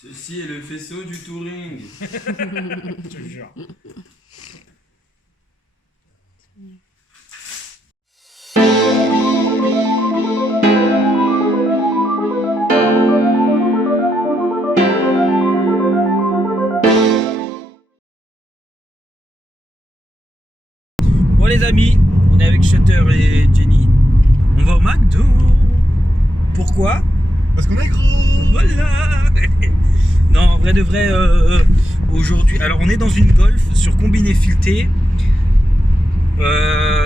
Ceci est le faisceau du touring. Je te jure. Bon les amis, on est avec Shutter et Jenny. On va au McDo. Pourquoi? Parce qu'on est gros. Voilà. Non, en vrai de vrai, aujourd'hui, alors on est dans une Golf sur combiné fileté.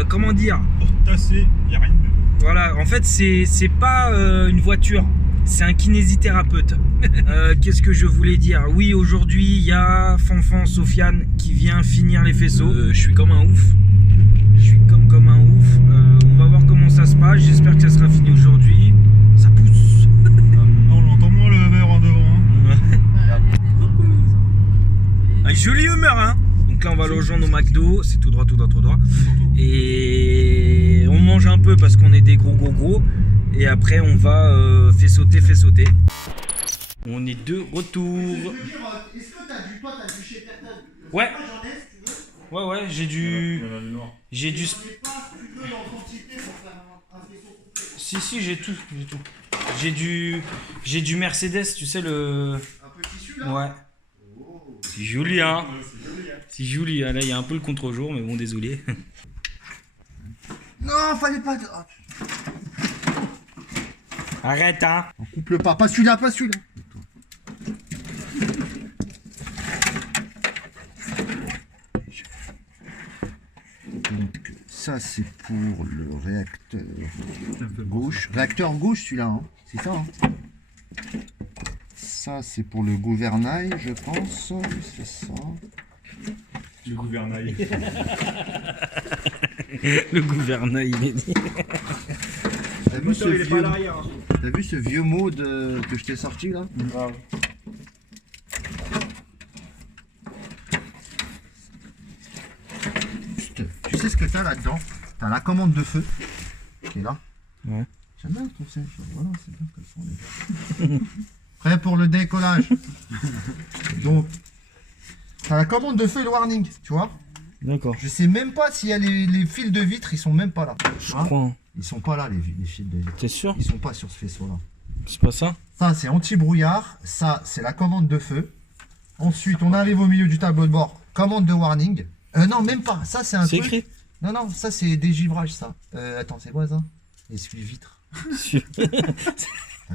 Comment dire? Pour tasser, il n'y a rien de mieux. Voilà, en fait c'est pas une voiture, c'est un kinésithérapeute. Qu'est-ce que je voulais dire? Oui, aujourd'hui il y a Fanfan Sofiane qui vient finir les faisceaux. Je suis comme un ouf. Je suis comme un ouf. On va voir comment ça se passe. J'espère que ça sera fini aujourd'hui. Ça pousse. On l'entend moins le verre en devant. Avec jolie humeur, hein. Donc là on va le rejoindre au McDo. C'est tout droit, tout droit, tout droit. Et on mange un peu parce qu'on est des gros. Et après on va sauter. On est de retour. Est-ce que toi t'as du chez Tertan? Ouais. J'en ai si tu veux. Ouais, j'ai du. Il y en a du noir. J'ai du. Je sais pas si tu veux en quantité pour faire un faisceau complet. Si, j'ai tout. J'ai du Mercedes, tu sais le. Un petit tissu là? Ouais. Oh. C'est joli, hein. C'est joli, hein. C'est joli, hein. Là il y a un peu le contre-jour, mais bon, désolé. Non, fallait pas. Arrête, hein. On coupe le pas celui-là, pas celui-là. Donc ça c'est pour le réacteur gauche. Réacteur gauche celui-là, hein. C'est ça. Hein. Ça c'est pour le gouvernail, je pense. C'est ça. Le gouvernail. Le gouvernail, il est dit. T'as vu, ce Il est pas à vieux... l'arrière. Hein. T'as vu ce vieux mode que je t'ai sorti là? Grave. Juste, tu sais ce que t'as là-dedans? T'as la commande de feu qui est là. Ouais. J'aime bien ton sèche. Voilà, c'est bien qu'elles sont les gars. Prêt pour le décollage. Donc, t'as la commande de feu et le warning, tu vois? D'accord. Je sais même pas s'il y a les fils de vitre, ils sont même pas là. Je Hein? crois. Hein. Ils sont pas là, les fils de vitre. T'es sûr? Ils sont pas sur ce faisceau-là. C'est pas ça? Ça, c'est anti-brouillard. Ça, c'est la commande de feu. Ensuite, on arrive au milieu du tableau de bord. Commande de warning. Non, même pas. Ça, c'est un C'est truc. écrit. Non, ça, c'est dégivrage, ça. Attends, c'est quoi, ça? Essuie-vitre.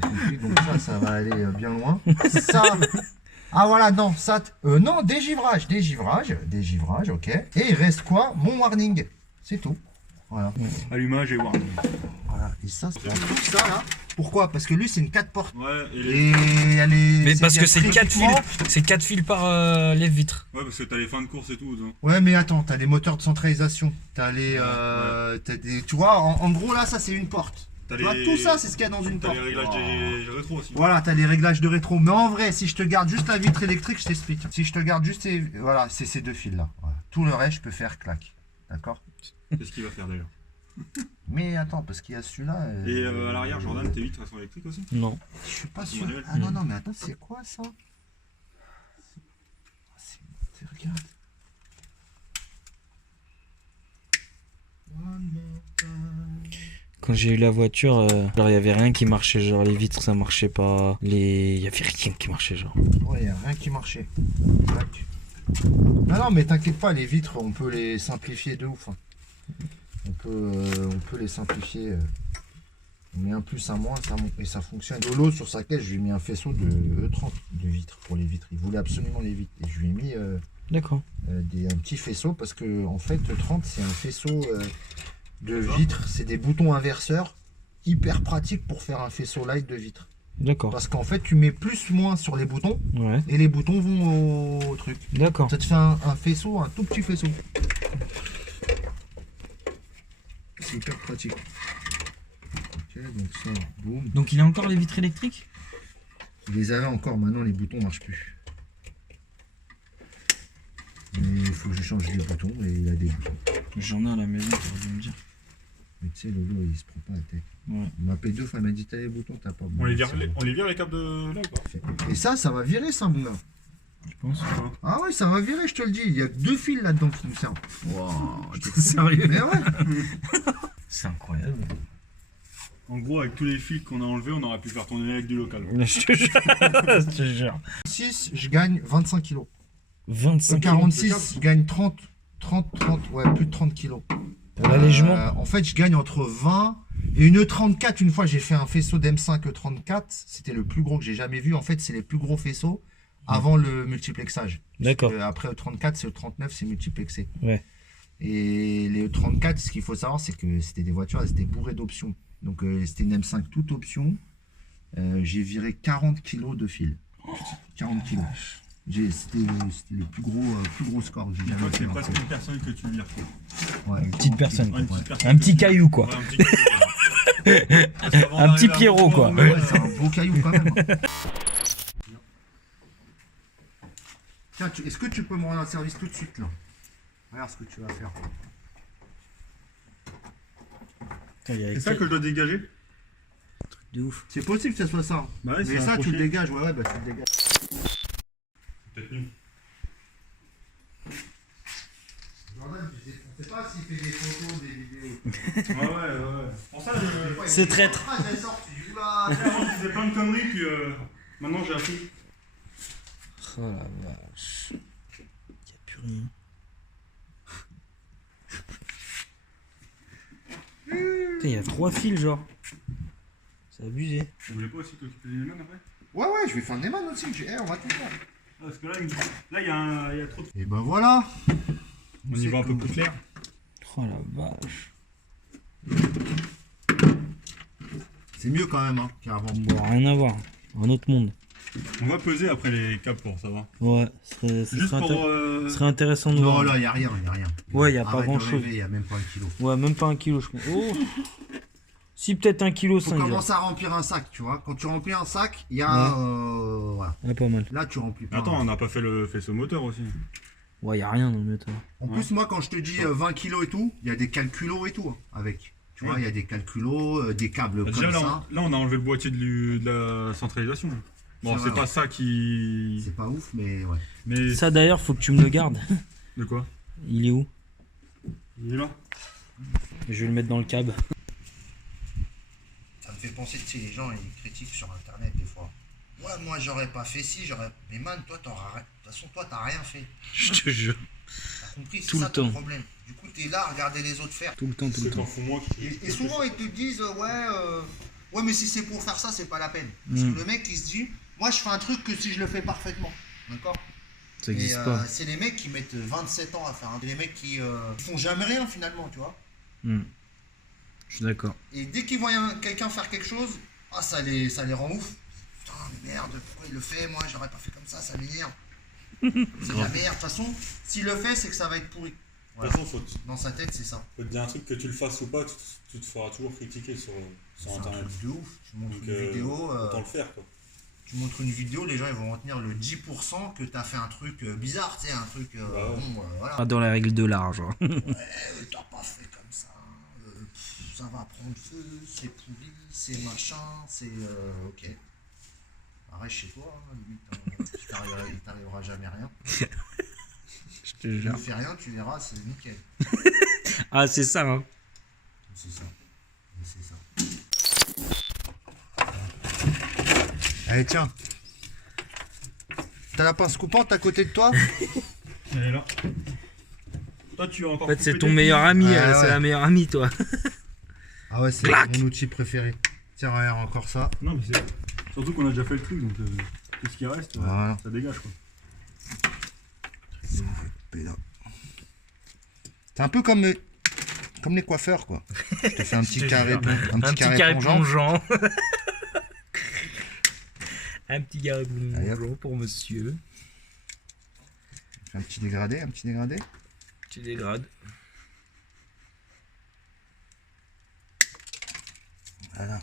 T'as compris? Donc ça va aller bien loin. Ça... Ah, voilà, non, ça... non, dégivrage, ok. Et il reste quoi? Mon warning. C'est tout. Voilà. Allumage et warning. Voilà. Et ça, c'est tout ça, là. Pourquoi? Parce que lui, c'est une 4 portes. Ouais, Et elle est... Mais parce que c'est très 4 fils. grand. C'est 4 fils par les vitres. Ouais, parce que t'as les fins de course et tout. Non. Ouais, mais attends, t'as les moteurs de centralisation. T'as les... t'as des... Tu vois, en gros, là, ça, c'est une porte. T'as Tu vois, tout ça, c'est ce qu'il y a dans une T'as porte. les réglages des rétro aussi. Voilà, t'as les réglages de rétro. Mais en vrai, si je te garde juste la vitre électrique, je t'explique. Si je te garde juste voilà, c'est ces deux fils là. Voilà. Tout le reste, je peux faire clac. D'accord? Qu'est-ce qu'il va faire d'ailleurs? Mais attends, parce qu'il y a celui-là. Et à l'arrière, Jordan, tes vitres elles sont électriques aussi? Non. Je suis pas sûr. Manuel. Ah non, mais attends, c'est quoi ça? Regarde. Quand j'ai eu la voiture, alors il y avait rien qui marchait, genre les vitres ça marchait pas, il y avait rien qui marchait genre. Ouais, y a rien qui marchait. Clac. Non, mais t'inquiète pas, les vitres, on peut les simplifier de ouf. Hein. On peut les simplifier. On met un plus, un moins, ça monte, et ça fonctionne. Lolo, sur sa caisse, je lui ai mis un faisceau de E30 de vitres pour les vitres. Il voulait absolument les vitres. Et je lui ai mis D'accord. un petit faisceau parce que, en fait, E30, c'est un faisceau de vitres. C'est des boutons inverseurs hyper pratiques pour faire un faisceau light de vitres. D'accord. Parce qu'en fait, tu mets plus, moins sur les boutons Ouais. et les boutons vont au truc. D'accord. Ça te fait un faisceau, un tout petit faisceau. C'est hyper pratique. Ok, donc ça, boum. Donc il a encore les vitres électriques? Il les avait encore, maintenant les boutons marchent plus. Mais il faut que je change les boutons et il a des boutons. J'en ai à la maison, tu vas me dire. Mais tu sais, Lolo, il se prend pas la tête. Ouais. Il m'a appelé 2 fois, il m'a dit t'as les boutons, t'as pas. On les vire les câbles de là ou pas? Et ça va virer ça, mon gars. Je pense. Ah ouais, ça va virer, je te le dis. Il y a que 2 fils là-dedans qui nous servent. Wow, T'es sérieux? mais ouais. C'est incroyable. En gros, avec tous les fils qu'on a enlevés, on aurait pu faire tourner avec du local. Je te jure. Je te jure. 6, je gagne 25 kilos. 25 46, je gagne 30, ouais, plus de 30 kilos. L'allègement. En fait, je gagne entre 20 et une E34. Une fois, j'ai fait un faisceau d'M5 E34. C'était le plus gros que j'ai jamais vu. En fait, c'est les plus gros faisceaux avant le multiplexage. D'accord. Après E34, c'est E39, c'est multiplexé. Ouais. Et les E34, ce qu'il faut savoir, c'est que c'était des voitures, elles étaient bourrées d'options. Donc, c'était une M5 toute option. J'ai viré 40 kilos de fil. 40 kilos. C'était le plus gros score que j'ai jamais Toi, fait. c'est presque une personne que tu vires. Ouais, Une petite personne. Ouais, une petite personne. Un petit caillou, quoi. Ouais, un petit caillou. Parce qu'avant Un petit d'arriver à Pierrot, quoi. moment, Ouais, c'est un beau caillou quand même. Tiens, est-ce que tu peux me rendre un service tout de suite là? Regarde ce que tu vas faire. C'est ça que je dois dégager? De ouf. C'est possible que ce soit ça. Bah ouais, Mais c'est ça, un tu le crochet. dégages. Ouais, bah tu le dégages. Peut-être mieux. Jordan, je sais pas s'il fait des photos, des vidéos. Ouais. Pour ça, C'est traître. Ah, j'ai sorti. Tu dis, bah, avant, je faisais plein de conneries, puis maintenant, j'ai appris. Oh la vache. Y'a plus rien. Putain, y'a 3 fils, genre. C'est abusé. Vous voulez pas aussi t'occuper des mains après? ouais, je vais faire des mains aussi. On va tout faire. Parce que là, il y a trop de... Et ben voilà. On y va un peu plus clair. Oh la vache. C'est mieux quand même, hein, qu'avant. Bon, rien à voir. Un autre monde. On va peser après les câbles pour savoir. Ouais, Juste pour... ce serait intéressant de Non, voir. là, il n'y a rien. Ouais, y a pas Arrête de grand-chose. rêver, y a même pas 1 kilo. Ouais, même pas 1 kilo, je crois. Oh. Si, peut-être 1 kg. Faut commencer à remplir un sac, tu vois. Quand tu remplis un sac, il y a... voilà. Ouais, pas mal. Là, tu remplis pas. Attends, on n'a pas fait le faisceau moteur aussi. Ouais, y'a rien dans le moteur. En plus, moi, quand je te dis 20 kilos et tout, il y a des calculos et tout, hein, avec. Tu vois, il y a des calculos, des câbles Bah, comme déjà, ça. là, on a enlevé le boîtier de la centralisation. Bon, C'est c'est vrai, pas ça qui... C'est pas ouf, mais ouais. Mais... Ça d'ailleurs, faut que tu me le gardes. De quoi? Il est où? Il est là. Je vais le mettre dans le câble. Ça me fait penser, tu sais, les gens, ils critiquent sur Internet des fois. Ouais, moi, j'aurais pas fait ci, j'aurais... Mais man, toi, t'auras... De toute façon, toi, t'as rien fait. Je te jure. T'as compris? C'est Tout ça le ton temps. problème. Du coup, t'es là à regarder les autres faire. Tout le temps, tout le temps. Et souvent, ils te disent, ouais, mais si c'est pour faire ça, c'est pas la peine. Parce que le mec, il se dit, moi, je fais un truc que si je le fais parfaitement. D'accord? Ça existe pas. C'est les mecs qui mettent 27 ans à faire. C'est les mecs qui font jamais rien, finalement, tu vois. Je suis d'accord. Et dès qu'ils voient quelqu'un faire quelque chose, ah, ça les rend ouf. Putain, mais merde, pourquoi il le fait? Moi, j'aurais pas fait comme ça m'énerve. C'est de la merde. De toute façon, s'il le fait, c'est que ça va être pourri. Voilà. De toute façon, Dans sa tête, c'est ça. faut te dire un truc, que tu le fasses ou pas, tu te feras toujours critiquer sur C'est un Internet. truc de ouf. Tu montres Donc, une vidéo, autant le faire, quoi. tu montres une vidéo, les gens ils vont retenir le 10% que t'as fait un truc bizarre, tu sais, un truc Bah ouais. bon, voilà. Pas dans la règle de l'art, genre. Ouais, t'as pas fait comme ça, ça va prendre feu, c'est pourri, c'est machin, c'est ok. Arrête chez toi, hein, limite, il t'arrivera jamais rien. Je te Tu jure. ne fais rien, tu verras, c'est nickel. Ah, c'est ça, hein. C'est ça. C'est ça. Allez, tiens. T'as la pince coupante à côté de toi? Elle est là. Toi, tu as encore... En fait, c'est ton meilleur ami, Ah, c'est ouais. la meilleure amie, toi. Ah ouais, c'est mon outil préféré. Tiens, regarde encore ça. Non, mais c'est... Surtout qu'on a déjà fait le truc, donc tout ce qui reste, Voilà. ça dégage, quoi. C'est un peu comme les coiffeurs, quoi. Je te fais un petit carré, Un petit carré plongeant. Un petit carré Allez, plongeant pour monsieur. Un petit dégradé, un petit dégradé. Tu dégrades. Voilà.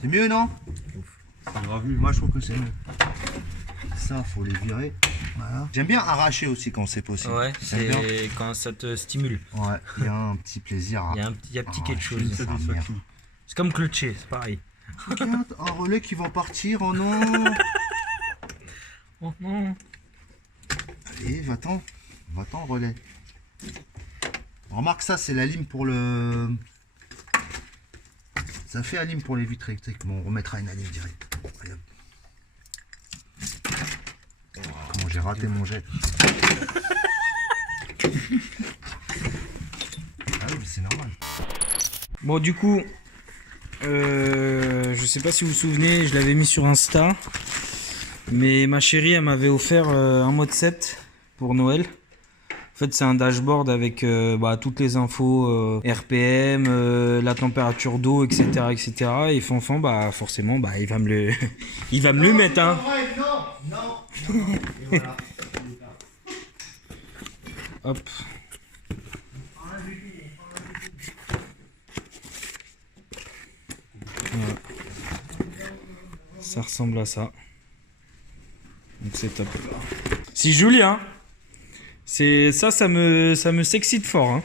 C'est mieux, non? C'est grave mieux. Moi, je trouve que c'est mieux. Ça, faut les virer. Voilà. J'aime bien arracher aussi quand c'est possible. Ouais, J'aime bien. c'est quand ça te stimule. Ouais, il y a un petit plaisir. Il y a un petit quelque chose. Une satisfaction. C'est comme clutcher, c'est pareil. Regarde, un relais qui va partir, oh non. Oh non. Allez, va-t'en, relais. Remarque ça, c'est la lime pour le... Ça fait la lime pour les vitres électriques. Bon, on remettra une lime direct. Regarde. Comment j'ai raté mon jet. Ah oui, mais c'est normal. Bon, du coup, je sais pas si vous vous souvenez, je l'avais mis sur Insta. Mais ma chérie, elle m'avait offert un mode 7 pour Noël. En fait, c'est un dashboard avec toutes les infos, RPM, la température d'eau, etc., etc. Et Fanfan, forcément, il va me le, il va me le mettre, hein. Non. Et voilà. Hop. Voilà. Ça ressemble à ça. Donc c'est top. C'est joli, hein. C'est ça me s'excite fort, hein.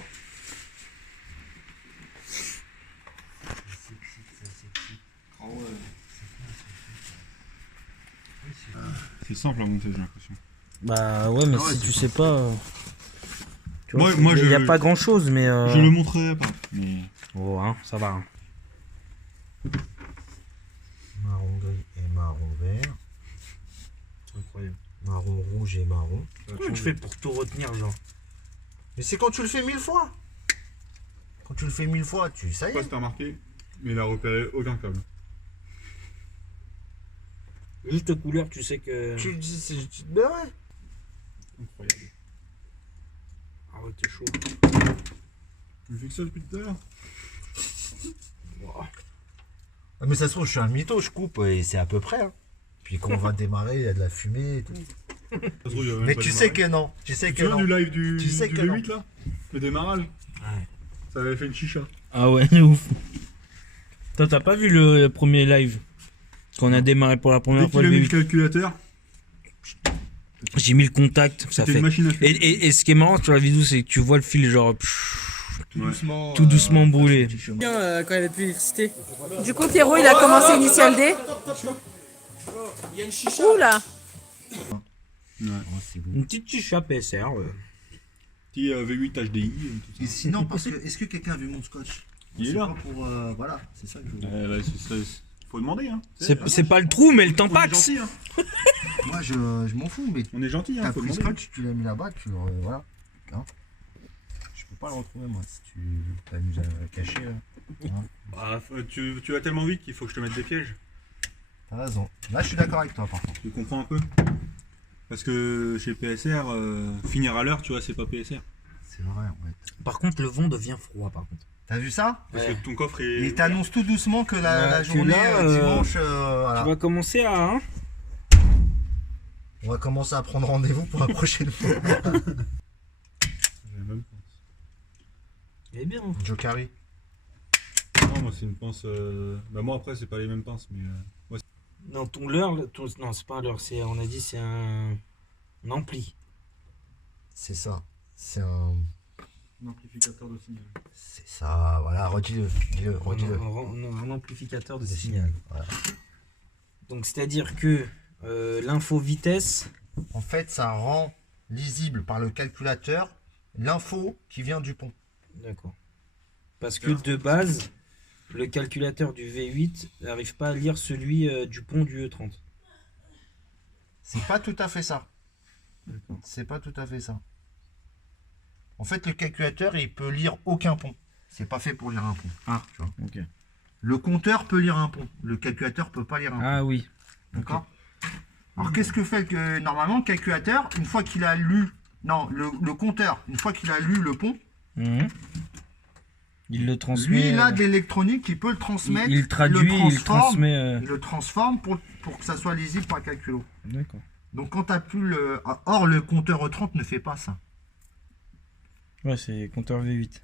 C'est simple à monter, j'ai l'impression. Bah ouais, mais Ah ouais, si c'est tu sais pas, tu vois, Moi, il y a je- pas grand chose, mais Je le montrerai pas. Mais... oh, hein, ça va. Hein. Marron gris et marron vert. Incroyable. Marron rouge et marron. Comment tu fais pour tout retenir, genre? Mais c'est quand tu le fais 1000 fois. Quand tu le fais 1000 fois, ça y Je sais pas est. si t'as remarqué, mais il a repéré aucun câble. Juste couleur, tu sais que. Tu le dis, ben ouais. Incroyable. Ah ouais, t'es chaud. Tu me fais que ça depuis tout à l'heure. Ah, mais ça se trouve, je suis un mytho, je coupe et c'est à peu près. Hein. Puis quand on va démarrer, il y a de la fumée et tout. Ça se trouve, il y a même Mais pas tu démarré. sais que non. Tu sais Tu que vois non. du live du, Tu sais du que V8 là? Le démarrage? Ouais. Ça avait fait une chicha. Ah ouais, de ouf. Toi, t'as pas vu le premier live? Quand on a démarré pour la Dès première fois qu'il a le mis le V8. calculateur, J'ai mis le contact, ça c'était fait. une machine à fumer. Et ce qui est marrant sur la vidéo, c'est que tu vois le fil genre Tout doucement. tout doucement brûler. Quand il n'y avait plus d'électricité. Du coup, Pierrot, il a commencé Initial D. Oula! Une petite chicha PSR. Petit V8 HDI. Tout ça. Et sinon, parce que, est-ce que quelqu'un a vu mon scotch? Il est C'est là. pas pour, voilà, c'est ça que je veux. Ouais, faut demander, hein. C'est pas le trou, mais le On est tampax. gentil, hein. Moi, je m'en fous, mais On est gentil, hein. t'as Faut pris le demander. scotch, tu l'as mis là-bas, voilà. Hein. Je peux pas le retrouver, moi, si tu t'amuses à le cacher. Hein. Ah, tu vas tellement vite qu'il faut que je te mette des pièges. T'as raison. Là, je suis d'accord avec toi, par contre. Tu comprends un peu? Parce que chez PSR, finir à l'heure, tu vois, c'est pas PSR. C'est vrai, ouais. Par contre, le vent devient froid, par contre. T'as vu ça? Parce Ouais. que ton coffre est. Il t'annonce tout doucement que la que journée là, dimanche, Tu voilà. vas commencer à. Hein, On va commencer à prendre rendez-vous pour la prochaine fois. J'ai la même pince. eh bien. Jokari. Non, moi, c'est une pince. Bah, moi, après, c'est pas les mêmes pinces, mais. Moi, Non, ton leurre, non, c'est pas un leurre, on a dit c'est un ampli. C'est ça. C'est un. un amplificateur de signal. C'est ça, voilà, redis-le. Redis-le. Un amplificateur de Des signal. signaux, voilà. Donc c'est-à-dire que l'info vitesse. En fait, ça rend lisible par le calculateur l'info qui vient du pont. D'accord. Parce que de base, le calculateur du V8 n'arrive pas à lire celui du pont du E30. C'est pas tout à fait ça. D'accord. C'est pas tout à fait ça. En fait, le calculateur, il peut lire aucun pont. C'est pas fait pour lire un pont. Ah, tu vois. ok. Le compteur peut lire un pont. Le calculateur peut pas lire un pont. Ah oui. D'accord. Alors, qu'est-ce que fait que normalement le calculateur, une fois qu'il a lu, non, le compteur, une fois qu'il a lu le pont, Mhm. Il le transmet. lui, il a de l'électronique qui peut le transmettre. il traduit, il le transmet. Il le transforme pour que ça soit lisible par calculo. D'accord. Donc quand tu as plus le... Or, le compteur E30 ne fait pas ça. Ouais, c'est compteur V8.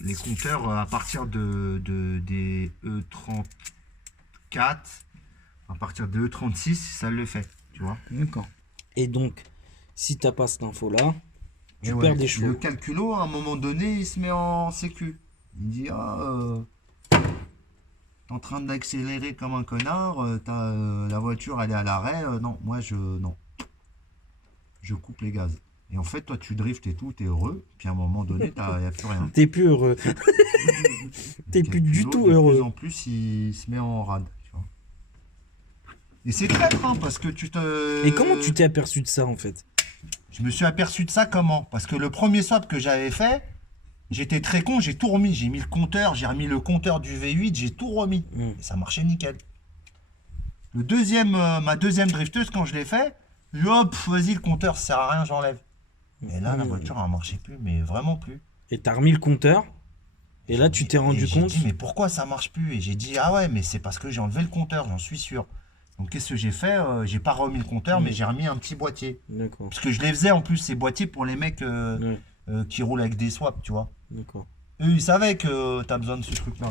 Les compteurs à partir des E34, à partir de E36, ça le fait, tu vois. D'accord. Et donc, Si t'as pas cette info-là, tu Et perds ouais, des Le chevaux. calculo, à un moment donné, il se met en sécu. Il dit t'es en train d'accélérer comme un connard, la voiture elle est à l'arrêt, non, moi non. Je coupe les gaz. Et en fait, toi tu driftes et tout, t'es heureux, puis à un moment donné, il n'y a plus rien. T'es plus heureux. T'es plus du Calculo, tout de plus heureux. en plus, il se met en rade. Tu vois. Et c'est traître, hein, parce que tu te. Et comment tu t'es aperçu de ça en fait? Je me suis aperçu de ça comment? Parce que le premier swap que j'avais fait, j'étais très con, j'ai tout remis. J'ai mis le compteur, j'ai remis le compteur du V8, j'ai tout remis. Et ça marchait nickel. Le deuxième, ma deuxième drifteuse, quand je l'ai fait, je dis hop, vas-y, le compteur, ça sert à rien, j'enlève. Et là, la voiture, elle marchait plus, mais vraiment plus. Et t'as remis le compteur. Et là, tu t'es rendu compte. J'ai dit, mais pourquoi ça marche plus? Et j'ai dit, ah ouais, mais c'est parce que j'ai enlevé le compteur, j'en suis sûr. Donc, qu'est-ce que j'ai fait? J'ai pas remis le compteur, mais j'ai remis un petit boîtier. D'accord. Parce que je les faisais en plus, ces boîtiers, pour les mecs Ouais. qui roulent avec des swaps, tu vois. D'accord. Eux, ils savaient que t'as besoin de ce truc-là.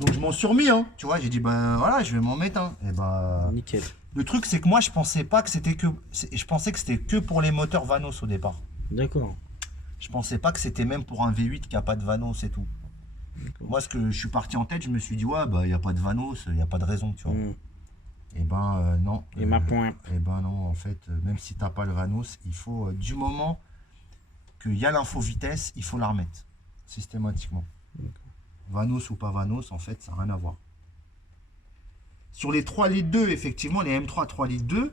Donc, je m'en suis remis, hein. Tu vois, j'ai dit, ben voilà, je vais m'en mettre un. Et ben. Nickel. Le truc, c'est que moi, je pensais pas que c'était que. Je pensais que c'était que pour les moteurs Vanos au départ. D'accord. Je pensais pas que c'était même pour un V8 qui a pas de Vanos et tout. Moi, ce que je suis parti en tête, je me suis dit, ouais, bah, il n'y a pas de Vanos, il n'y a pas de raison, tu vois. Et ben, non. Et ma pointe. Et ben, non, en fait, même si t'as pas le Vanos, il faut, du moment qu'il y a l'info vitesse, il faut la remettre, systématiquement. Vanos ou pas Vanos, en fait, ça n'a rien à voir. Sur les 3 litres 2, effectivement, les M3 3 litres 2,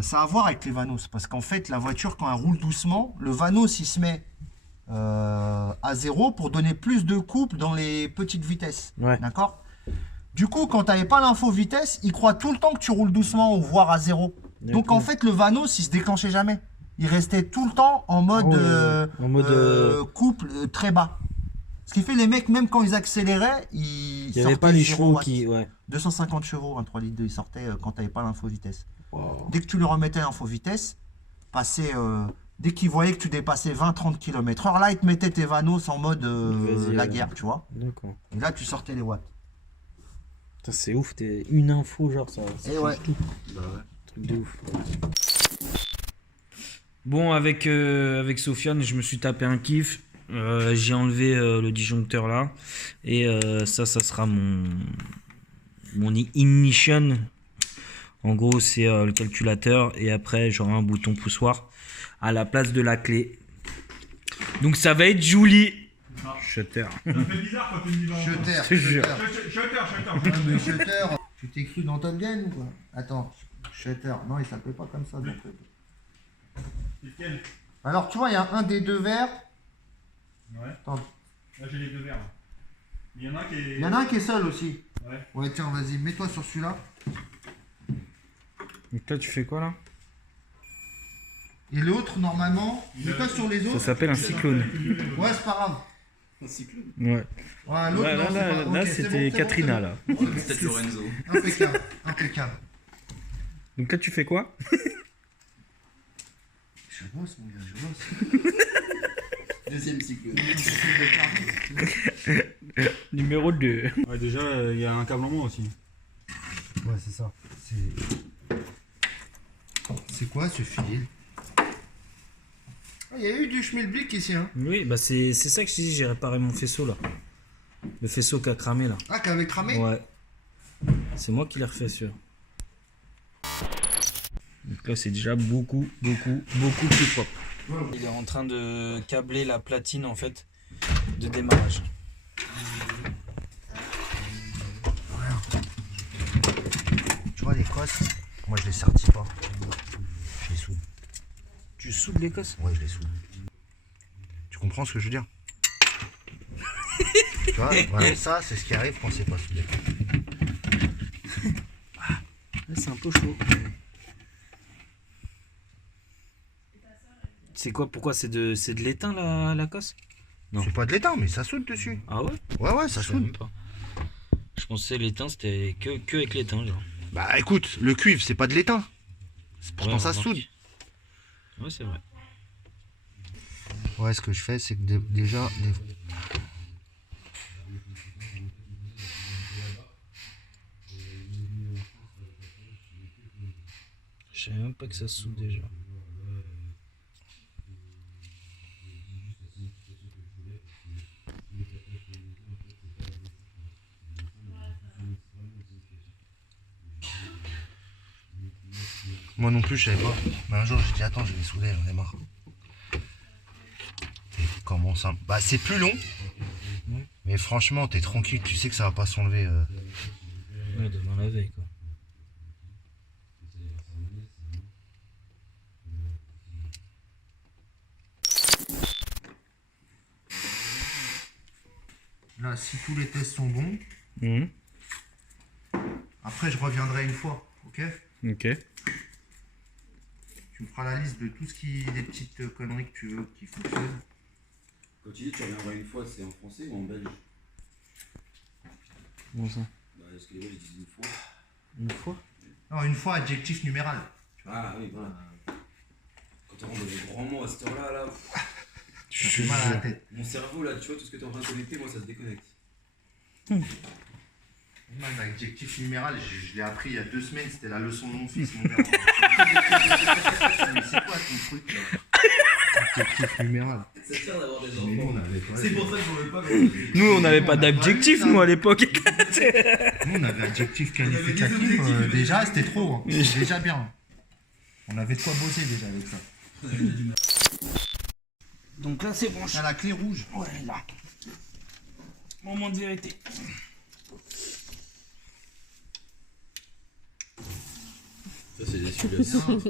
ça a à voir avec les Vanos. Parce qu'en fait, la voiture, quand elle roule doucement, le Vanos, il se met à 0 pour donner plus de couple dans les petites vitesses. Ouais. D'accord? Du coup, quand tu n'avais pas l'info vitesse, il croit tout le temps que tu roules doucement ou voire à 0. Donc en fait, le Vanos, il se déclenchait jamais. Il restait tout le temps en mode, couple très bas. Ce qui fait les mecs, même quand ils accéléraient, il n'y avait pas les chevaux qui. Ouais. 250 chevaux, un 3 litres 2, il sortait quand tu n'avais pas l'info vitesse. Wow. Dès que tu le remettais l'info vitesse, dès qu'il voyait que tu dépassais 20-30 km/h, là, il te mettait tes Vanos en mode la guerre, tu vois. D'accord. Et là, tu sortais les watts. Putain, c'est ouf, t'es une info, genre ça. Et ouais. Tout. Truc de ouf. Bon, avec Sofiane, je me suis tapé un kiff. J'ai enlevé le disjoncteur là. Et ça sera mon ignition. En gros, c'est le calculateur. Et après, j'aurai un bouton poussoir à la place de la clé. Donc, ça va être joli. Shutter. Ça fait bizarre quand tu me dis Shutter, Je te jure. Ouais, mais Shutter, tu t'es cru dans Top Gun ou quoi? Attends, Shutter, non, il s'appelait pas comme ça. Donc... Lequel? Alors, tu vois, il y a un des deux verres. Ouais. Attends, Là j'ai les deux verres. Il y en a un qui est. il y en a un qui est seul aussi. Ouais. Ouais, tiens, vas-y, mets-toi sur celui-là. Donc là, tu fais quoi là? Et l'autre, normalement, mets-toi sur les Ça autres. s'appelle un cyclone. Ouais, c'est pas grave. Ouais. Ouais, l'autre, Ouais, non, là, c'est pas... là, Ok, c'est c'était bon, c'est bon, Katrina c'est là. Peut-être Lorenzo. bon. Impeccable, impeccable. Donc là, tu fais quoi? Je bosse, mon gars, je bosse. Deuxième cycle. Numéro 2. Ouais, déjà, il y a un câble en moins aussi. Ouais, c'est ça. C'est quoi ce fil? Il y a eu du schmilblick ici, hein. Oui, bah c'est ça que je te dis, j'ai réparé mon faisceau là. Le faisceau qui a cramé là. Ah, qui avait cramé? Ouais. C'est moi qui l'ai refait sûr. Donc là c'est déjà beaucoup plus propre. Il est en train de câbler la platine en fait de démarrage. Tu vois, l'Écosse, moi je les sertis pas. Je les soude. Tu soudes l'Écosse? Ouais, je les soude. Tu comprends ce que je veux dire? Tu vois, voilà, ça c'est ce qui arrive quand c'est pas soudé. C'est un peu chaud. C'est quoi? Pourquoi c'est de l'étain la cosse? Non. C'est pas de l'étain, mais ça soude dessus. Ah ouais? Ouais, ouais, ça Je savais soude. même pas. Je pensais l'étain c'était que avec l'étain genre. Bah écoute, le cuivre c'est pas de l'étain. Pourtant Ouais, ça remarque. soude. Ouais c'est vrai. Ouais, ce que je fais, c'est que déjà. Je savais même pas que ça se soude déjà. Moi non plus, je savais pas. Mais un jour, j'ai dit attends, je vais souder, j'en ai marre. Et comment ça? Bah, c'est plus long. Mais franchement, t'es tranquille, tu sais que ça va pas s'enlever. Ouais, devant la veille quoi. Là, si tous les tests sont bons, après je reviendrai une fois, ok? Ok. Tu me feras la liste de tout ce qui, des petites conneries que tu veux qui fonctionnent. Quand tu dis tu reviendras une fois, c'est en français ou en belge? Bon ça. Bah, parce que les Belges disent une fois. Une fois. Non, une fois, adjectif numéral. Ah oui, voilà. Quand on rentre dans des grands mots à cette heure-là, là, Ça fait mal à la tête. mon cerveau, là, tu vois, tout ce que t'es en train de connecter, moi, ça se déconnecte. Man, l'adjectif numéral, je l'ai appris il y a 2 semaines, c'était la leçon de mon fils, mon gars. Mais c'est quoi ton truc là? Adjectif numéral. C'est cher d'avoir des Mais nous, enfants. on avait pas. C'est pour ça que j'en veux pas. Nous on n'avait pas d'adjectif nous à l'époque. Nous, on avait adjectif qualificatif, déjà, c'était trop. Hein. C'était déjà bien. On avait de quoi bosser déjà avec ça. Donc là c'est bon. T'as la clé rouge. Ouais là. Moment de vérité. Ça, c'est des suggestions.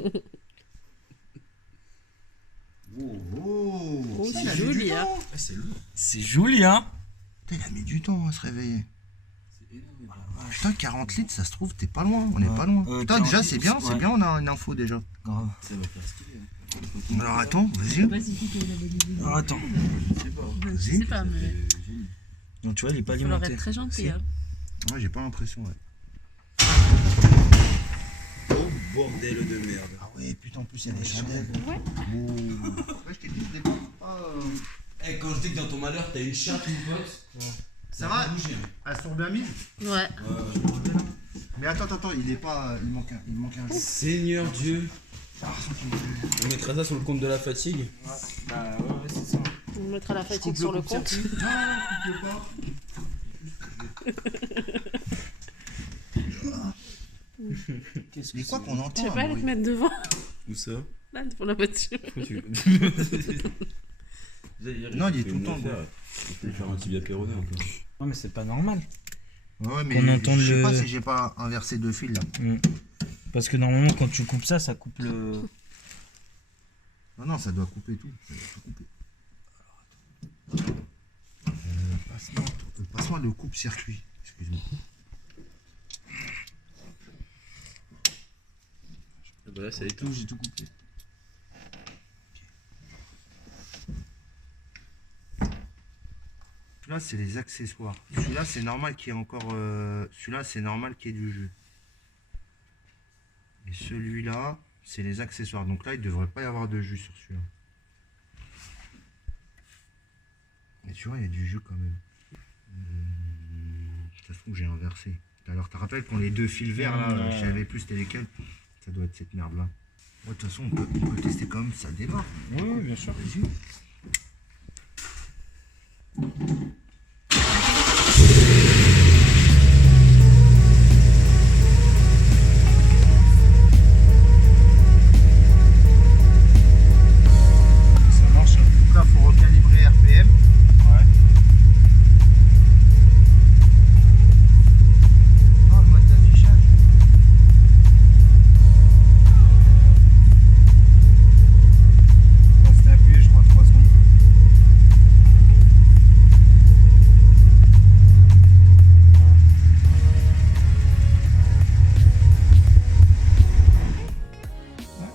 Oh, c'est joli, hein. C'est lourd. C'est joli hein. Putain, il a mis du temps à se réveiller. C'est énorme. Putain, 40 litres, ça se trouve, t'es pas loin. On n'est pas loin. Putain, 40 déjà, c'est bien, litres, c'est ouais. bien, on a une info déjà. Grave. Ça va faire stylé. Alors attends, vas-y. Alors attends. Je sais pas. Je sais pas, mais Donc tu vois il est pas il faut leur alimenté. être très gentil. Hein. Ouais, j'ai pas l'impression, ouais. Oh bordel de merde. Ah ouais, putain, en plus, il y a des chandelles. Ouais. Oh. Ouais, je t'ai dit, je dépense pas. Eh, quand je dis que dans ton malheur, t'as une chatte, mon pote. Ça va bouger. Elles sont bien mises. Ouais. Mais attends, il est pas. Il manque un jour. Seigneur Dieu. On mettra ça sur le compte de la fatigue. Bah ouais c'est ça. On mettra la fatigue sur le compte. Qu'est-ce Mais quoi qu'on entend Je sais pas, un aller te bruit. mettre devant. Où ça? Là, pour la voiture. Non, il est tout le temps. Je vais faire un tibia péroné encore. Non mais c'est pas normal. Ouais, mais Qu'on entende je sais le- pas si j'ai pas inversé 2 fils là. Parce que normalement quand tu coupes ça coupe le. Non, ça doit couper tout. Ça doit tout couper. Passe-moi le coupe-circuit. Excuse-moi. Bah là, ça est tout, j'ai tout coupé. Celui-là, c'est les accessoires. Celui-là, c'est normal qu'il y ait encore. Celui-là, c'est normal qu'il y ait du jus. Et celui-là, c'est les accessoires. Donc là, il ne devrait pas y avoir de jus sur celui-là. Mais tu vois, il y a du jus quand même. Ça se trouve, j'ai inversé. Alors, tu te rappelles quand les 2 fils verts là, je savais plus c'était lesquels. Ça doit être cette merde là. De toute façon, on peut tester quand même, ça démarre. Oui bien sûr. Vas-y. Ça marche. Donc là, il faut recalibrer RPM. Ouais. Oh, le mode d'affichage. Restez appuyé je crois 3 secondes.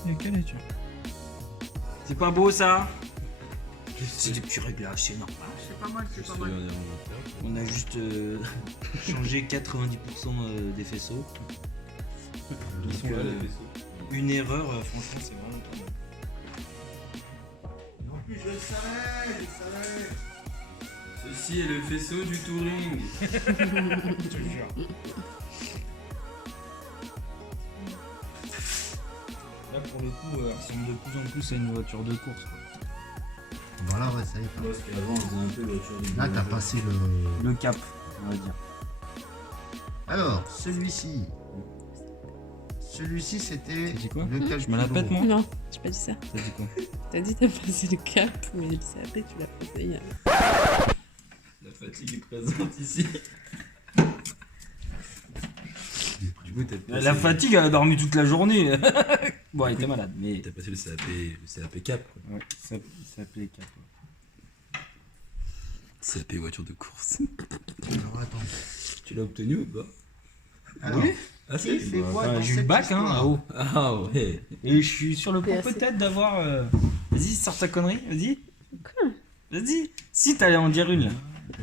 Il est calé tu vois. C'est pas beau ça? C'est des petits réglages, c'est normal. C'est pas mal, c'est pas mal. On a juste changé 90% des faisceaux. Donc, une erreur, franchement, c'est vraiment pas mal. En plus, je le savais. Ceci est le faisceau du touring. Je te jure. Là, pour le coup, elle ressemble de plus en plus à une voiture de course. Quoi. Voilà, ouais, ça y est. Parce qu'avant, on faisait un peu voiture de Là, t'as passé le... Le cap, on va dire. Alors, celui-ci. Celui-ci, c'était Ça dit quoi le Je me la pète, moi. Non, j'ai pas dit ça. Ça dit quoi? T'as dit t'as passé le cap, mais le CAP, tu l'as passé hier. La fatigue est présente ici. Du coup, t'as passé, La fatigue, elle a dormi toute la journée. Bon, elle était malade, mais. t'as passé le CAP cap. Quoi. Ouais, ça s'appelait cap. Ouais. CAP voiture de course. Alors, attends. Tu l'as obtenu ou pas? Alors, Ah, qui fait quoi Ouais, dans j'ai eu le cette bac, hein, histoire là-haut. Ah ouais. Et je suis sur le point PAC. peut-être d'avoir. Vas-y, sors ta connerie, vas-y. Quoi? Vas-y. Si, t'allais en dire une là.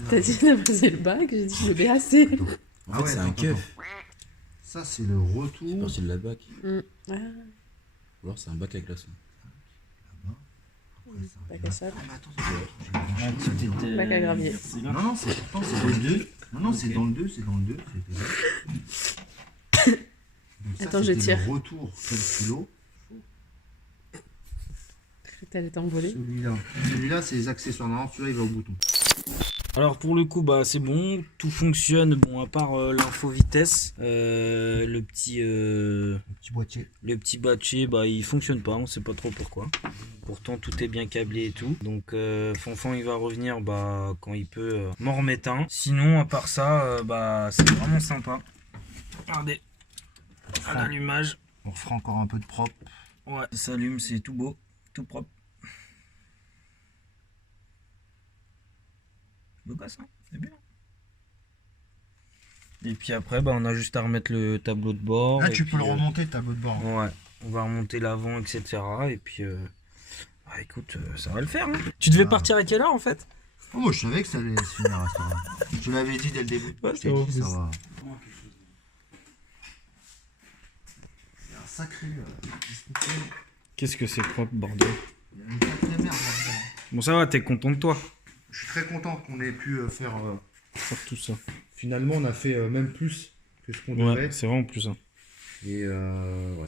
T'as dit t'as passé le bac, j'ai dit le BAC. En Ah fait, ouais, c'est un attends, keuf. Ça, c'est le C'est retour. parti de la bac. Ah, Ou alors c'est un bac à glaçons. bac à sable. Ah, mais attends, j'ai branché. Bac à gravier. Non, non, c'est pourtant, c'est dans le 2. Non, non, c'est dans le 2, c'est dans le 2. Donc ça, Attends, je c'était tire. le retour stylo. Je crois que t'allais t'envoler. Celui-là. Celui-là, c'est les accessoires. Non, celui-là, il va au bouton. Alors pour le coup, bah c'est bon, tout fonctionne. Bon, à part l'info vitesse, le petit boîtier, bah il fonctionne pas, on sait pas trop pourquoi. Pourtant tout est bien câblé et tout. Donc Fanfan il va revenir bah quand il peut m'en remettre un. Sinon à part ça, bah c'est vraiment sympa. Regardez, à l'allumage, On refera encore un peu de propre. ouais, ça s'allume, c'est tout beau, tout propre. Beau gosse, hein, c'est bien. Et puis après, bah, on a juste à remettre le tableau de bord. Là, et tu puis, peux le remonter, le tableau de bord. Ouais, on va remonter l'avant, etc. Et puis, bah, écoute, ça va le faire. Hein. Tu devais partir à quelle heure en fait? Oh, moi, je savais que ça allait se finir à ce moment-là. Je te l'avais dit dès le début. Ouais, Je t'ai c'est dit, ça vrai. va. Il y a un sacré. Qu'est-ce que c'est propre, bordel? Il y a une sacrée merde là-dedans. Bon, ça va, t'es content de toi? Je suis très content qu'on ait pu faire. Faire tout ça. Finalement, on a fait même plus que ce qu'on Ouais, devait. c'est vraiment plus ça. Et ouais.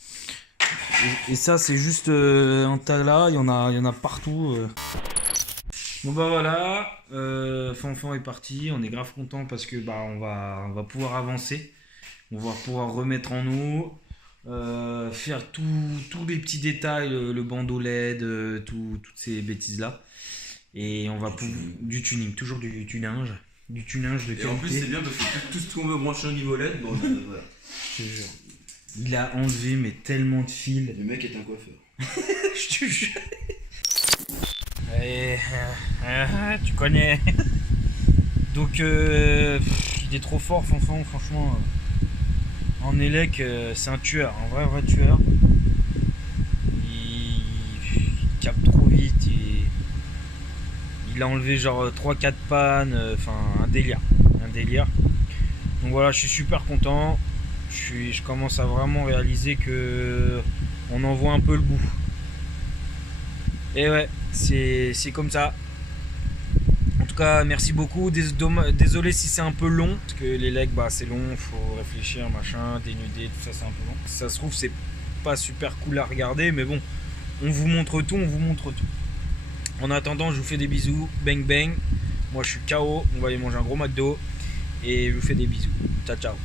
Et ça, c'est juste un tas là, il y en a partout. Bon bah voilà, Fanfan est parti, on est grave content parce que bah on va pouvoir avancer, on va pouvoir remettre en eau, faire tous les petits détails, le bandeau LED, toutes ces bêtises là, et on va du tuning, toujours du tunage de qualité. Et en plus, c'est bien parce que tout ce qu'on veut brancher au niveau LED, bon, voilà. Je te jure. Il a enlevé mais tellement de fils. Le mec est un coiffeur. Je te jure. Et, tu connais. Donc il est trop fort Fanfan, franchement. En élec, c'est un tueur, un vrai tueur. Il capte trop vite. Il a enlevé genre 3-4 pannes, enfin un délire. Donc voilà, je suis super content. Je commence à vraiment réaliser que on en voit un peu le bout. Et ouais, c'est comme ça. En tout cas, merci beaucoup. Désolé si c'est un peu long, parce que les legs, bah, c'est long, faut réfléchir, machin, dénuder, tout ça, c'est un peu long. Si ça se trouve, c'est pas super cool à regarder, mais bon, on vous montre tout. En attendant, je vous fais des bisous, bang bang. Moi, je suis KO, on va aller manger un gros McDo, et je vous fais des bisous. Ciao, ciao.